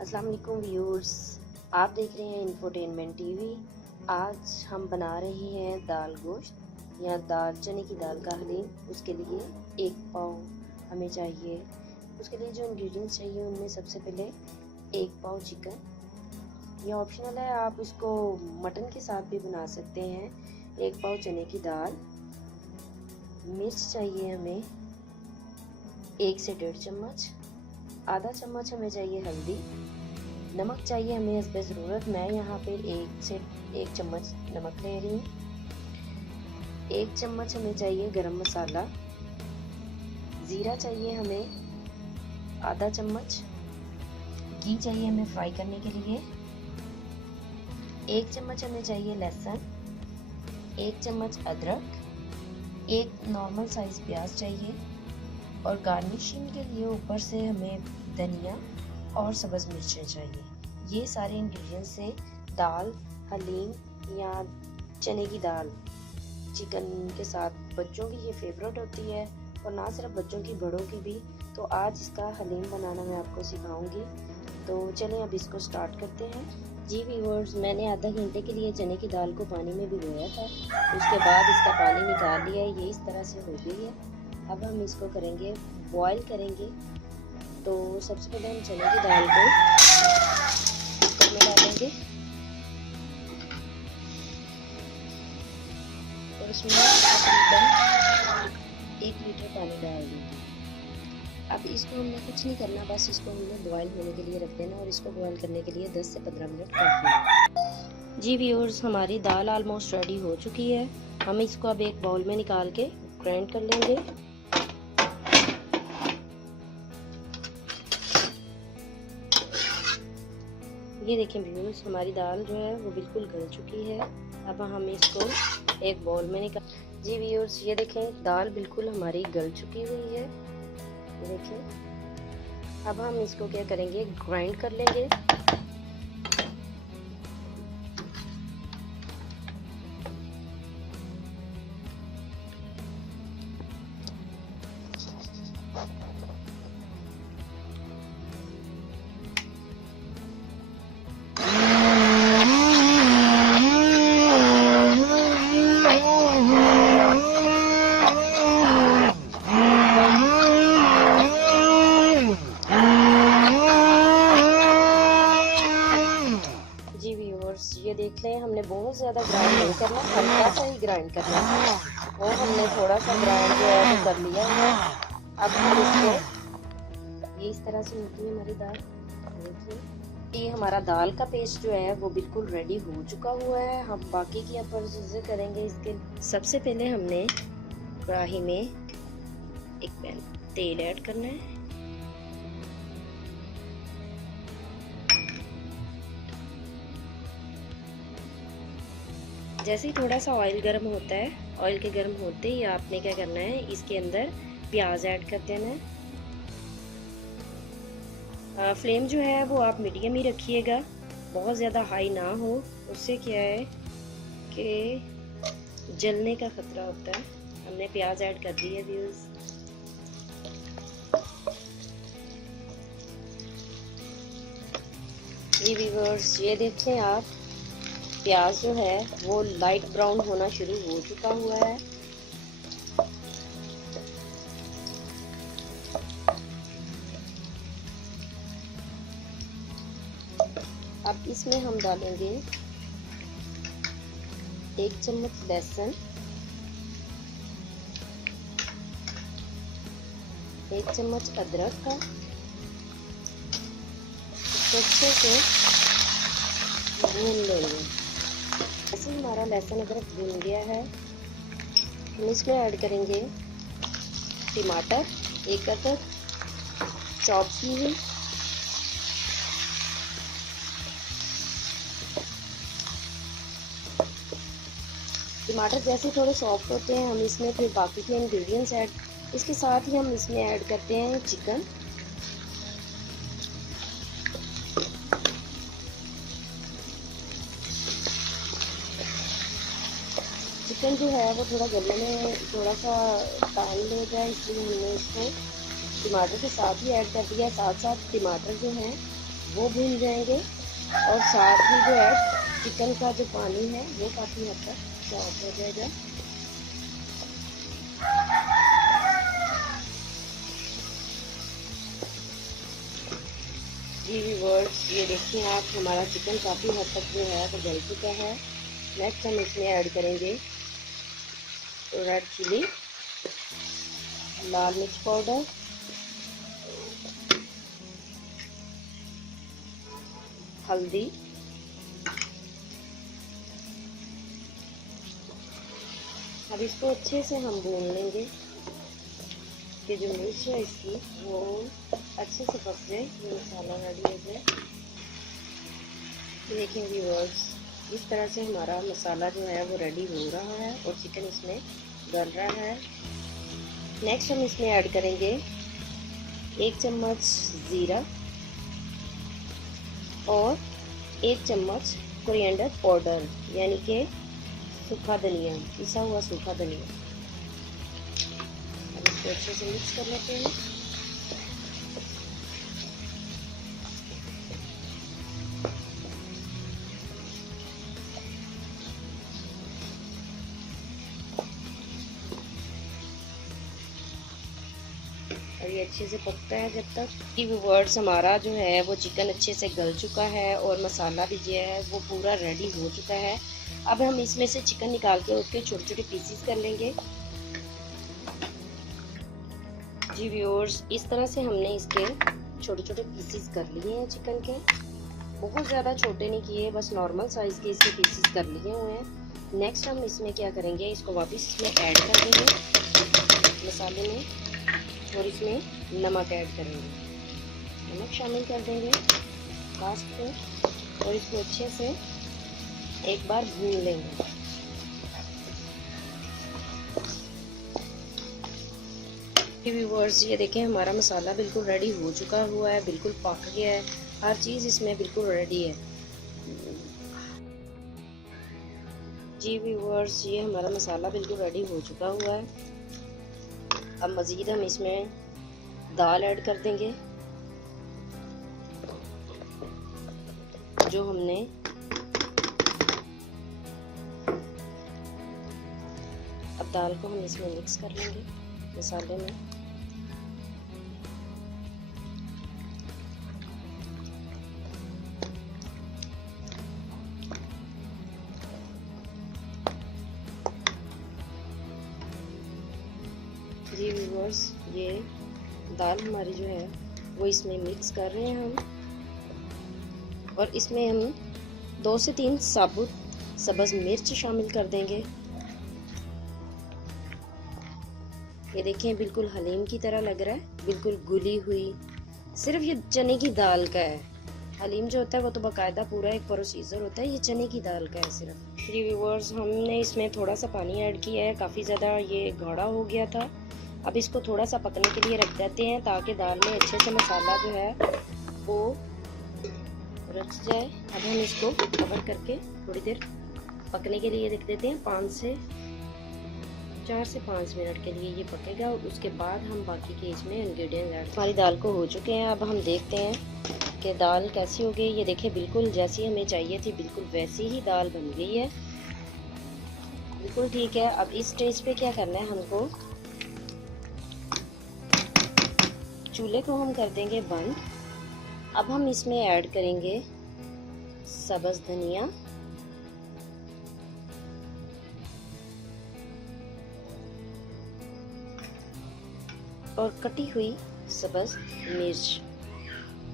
अस्सलाम वालेकुम व्यूअर्स, आप देख रहे हैं इंफोटेनमेंट टीवी। आज हम बना रहे हैं दाल गोश्त या दाल चने की दाल का हलीम। उसके लिए 1 पाव हमें चाहिए। उसके लिए जो इंग्रेडिएंट्स चाहिए उनमें सबसे पहले 1 पाव चिकन, ये ऑप्शनल है, आप इसको मटन के साथ भी बना सकते हैं। 1 पाव चने की दाल, मिर्च चाहिए हमें 1 से 1.5 चम्मच, आधा चम्मच हमें चाहिए हल्दी, नमक चाहिए हमें हस्बे ज़रूरत। मैं यहाँ पे 1 से 1 चम्मच नमक ले रही हूँ। 1 चम्मच हमें चाहिए गरम मसाला, ज़ीरा चाहिए हमें आधा चम्मच, घी चाहिए हमें फ्राई करने के लिए। 1 चम्मच हमें चाहिए लहसुन, 1 चम्मच अदरक, 1 नॉर्मल साइज प्याज चाहिए और गार्निशिंग के लिए ऊपर से हमें धनिया और सब्ज़ मिर्चें चाहिए। ये सारे इंग्रेडिएंट्स से दाल हलीम या चने की दाल चिकन के साथ, बच्चों की ये फेवरेट होती है और ना सिर्फ बच्चों की, बड़ों की भी। तो आज इसका हलीम बनाना मैं आपको सिखाऊंगी। तो चलें अब इसको स्टार्ट करते हैं। जी व्यूअर्स, मैंने आधा घंटे के लिए चने की दाल को पानी में भिगोया था, उसके बाद इसका पानी निकाल लिया है। ये इस तरह से हो गई है। अब हम इसको करेंगे बॉईल करेंगे। तो सबसे पहले हम चने की दाल को कुकर में डालेंगे और इसमें तकरीबन 1 लीटर पानी डाल देंगे। अब इसको हमने कुछ नहीं करना, बस इसको हमने बॉईल होने के लिए रख देना और इसको बॉईल करने के लिए 10 से 15 मिनट काफ़ी है। जी व्यूअर्स, हमारी दाल ऑलमोस्ट रेडी हो चुकी है। हम इसको अब एक बाउल में निकाल के ग्राइंड कर लेंगे। ये देखें व्यूअर्स, हमारी दाल जो है वो बिल्कुल गल चुकी है। अब हम इसको एक बाउल में निकाल। जी व्यूअर्स, ये देखें दाल बिल्कुल हमारी गल चुकी हुई है। देखें, अब हम इसको क्या करेंगे, ग्राइंड कर लेंगे। जी व्यूअर्स, ये देख लें, हमने बहुत ज़्यादा ग्राइंड नहीं करना, हल्का सा ही ग्राइंड करना है और हमने थोड़ा सा ग्राइंड जो है वो कर लिया है। अब हम इसको, ये इस तरह से होती है हमारी दाल। देखिए, ये हमारा दाल का पेस्ट जो है वो बिल्कुल रेडी हो चुका हुआ है। हम बाकी की अब प्रोसीजर करेंगे। इसके सबसे पहले हमने कढ़ाई में एक पैन तेल ऐड करना है। जैसे ही थोड़ा सा ऑयल गर्म होता है, ऑयल के गर्म होते ही आपने क्या करना है, इसके अंदर प्याज ऐड कर देना है। फ्लेम जो है वो आप मीडियम ही रखिएगा, बहुत ज़्यादा हाई ना हो, उससे क्या है कि जलने का खतरा होता है। हमने प्याज ऐड कर दी है व्यूअर्स। जी व्यूअर्स, ये देखें आप, प्याज जो है वो लाइट ब्राउन होना शुरू हो चुका हुआ है। अब इसमें हम डालेंगे 1 चम्मच लहसुन, 1 चम्मच अदरक का, अच्छे से भून लेंगे। जैसे हमारा लहसुन अदरक भून गया है, हम इसमें ऐड करेंगे टमाटर, 1 अदद चॉप की हुई, टमाटर जैसे थोड़े सॉफ्ट होते हैं, हम इसमें फिर बाकी के इंग्रेडिएंट्स ऐड, इसके साथ ही हम इसमें ऐड करते हैं चिकन। चिकन जो है वो थोड़ा गलने में थोड़ा सा टाइम लेगा, इसलिए हमने इसको टमाटर के साथ ही ऐड कर दिया। साथ साथ टमाटर जो हैं वो भून जाएंगे और साथ ही जो है चिकन का जो पानी है वो काफ़ी हद तक साफ हो जाएगा। जी व्यूअर्स, ये देखिए आप, हमारा चिकन काफ़ी हद तक जो है वो गल चुका है। नेक्स्ट हम इसमें ऐड करेंगे रेड चिली, लाल मिर्च पाउडर, हल्दी, अब इसको अच्छे से हम भून लेंगे कि जो मिर्च है इसकी वो अच्छे से पक जाए, ये मसाला रेडी हो जाए। देखिए व्यूअर्स, इस तरह से हमारा मसाला जो है वो रेडी हो रहा है और चिकन इसमें गल रहा है। नेक्स्ट हम इसमें ऐड करेंगे 1 चम्मच ज़ीरा और 1 चम्मच कोरिएंडर पाउडर, यानी कि सूखा धनिया, पिसा हुआ सूखा धनिया। अब इसको अच्छे से मिक्स कर लेते हैं। और ये अच्छे से पकता है जब तक कि व्यूअर्स हमारा जो है वो चिकन अच्छे से गल चुका है और मसाला भी जो है वो पूरा रेडी हो चुका है। अब हम इसमें से चिकन निकाल के उसके छोटे छोटे पीसेस कर लेंगे। जी व्यूअर्स, इस तरह से हमने इसके छोटे छोटे पीसेस कर लिए हैं चिकन के। बहुत ज़्यादा छोटे नहीं किए, बस नॉर्मल साइज़ के इसके पीसेस कर लिए हुए हैं। नेक्स्ट हम इसमें क्या करेंगे, इसको वापस इसमें ऐड कर देंगे मसाले में और इसमें नमक ऐड करेंगे, नमक शामिल कर देंगे लास्ट में और इसको अच्छे से एक बार भून लेंगे। व्यूअर्स, ये देखें हमारा मसाला बिल्कुल रेडी हो चुका हुआ है, बिल्कुल पक गया है, हर चीज़ इसमें बिल्कुल रेडी है। जी व्यूअर्स, ये हमारा मसाला बिल्कुल रेडी हो चुका हुआ है। अब मज़ीद हम इसमें दाल ऐड कर देंगे जो हमने अब दाल को हम इसमें मिक्स कर लेंगे मसाले में। जी व्यूअर्स, ये दाल हमारी जो है वो इसमें मिक्स कर रहे हैं हम और इसमें हम 2 से 3 साबुत सब्ज़ मिर्च शामिल कर देंगे। ये देखें बिल्कुल हलीम की तरह लग रहा है, बिल्कुल गुली हुई। सिर्फ ये चने की दाल का है। हलीम जो होता है वो तो बाकायदा पूरा एक प्रोसीजर होता है, ये चने की दाल का है सिर्फ। जी व्यूअर्स, हमने इसमें थोड़ा सा पानी ऐड किया है, काफ़ी ज़्यादा ये गाढ़ा हो गया था। अब इसको थोड़ा सा पकने के लिए रख देते हैं ताकि दाल में अच्छे से मसाला जो है वो रच जाए। अब हम इसको कवर करके थोड़ी देर पकने के लिए रख देते हैं, 4 से 5 मिनट के लिए ये पकेगा और उसके बाद हम बाकी के इसमें इंग्रेडिएंट्स ऐड। हमारी दाल को हो चुके हैं। अब हम देखते हैं कि दाल कैसी हो गई। ये देखिए बिल्कुल जैसी हमें चाहिए थी बिल्कुल वैसी ही दाल बन गई है, बिल्कुल ठीक है। अब इस स्टेज पे क्या करना है, हमको चूल्हे को हम कर देंगे बंद। अब हम इसमें ऐड करेंगे सब्ज़ धनिया, और कटी हुई सब्ज़ मिर्च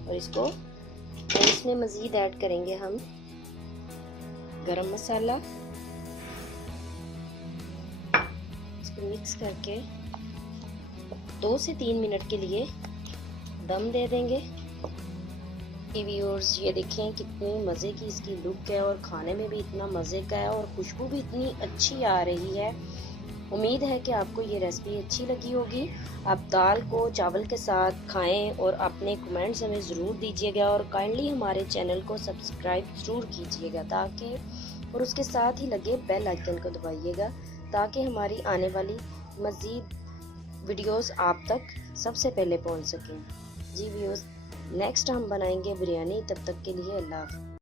और इसमें मज़ीद ऐड करेंगे हम गरम मसाला। इसको मिक्स करके 2 से 3 मिनट के लिए दम दे देंगे। व्यूअर्स, ये देखें कितनी मज़े की इसकी लुक है और खाने में भी इतना मज़े का है और खुशबू भी इतनी अच्छी आ रही है। उम्मीद है कि आपको ये रेसिपी अच्छी लगी होगी। आप दाल को चावल के साथ खाएं और अपने कमेंट्स हमें ज़रूर दीजिएगा और काइंडली हमारे चैनल को सब्सक्राइब ज़रूर कीजिएगा ताकि और उसके साथ ही लगे बेल आइकन को दबाइएगा ताकि हमारी आने वाली मज़ीद वीडियोस आप तक सबसे पहले पहुंच सकें। जी व्यूअर्स, नेक्स्ट हम बनाएंगे बिरयानी। तब तक के लिए अल्लाह हाफ़िज़।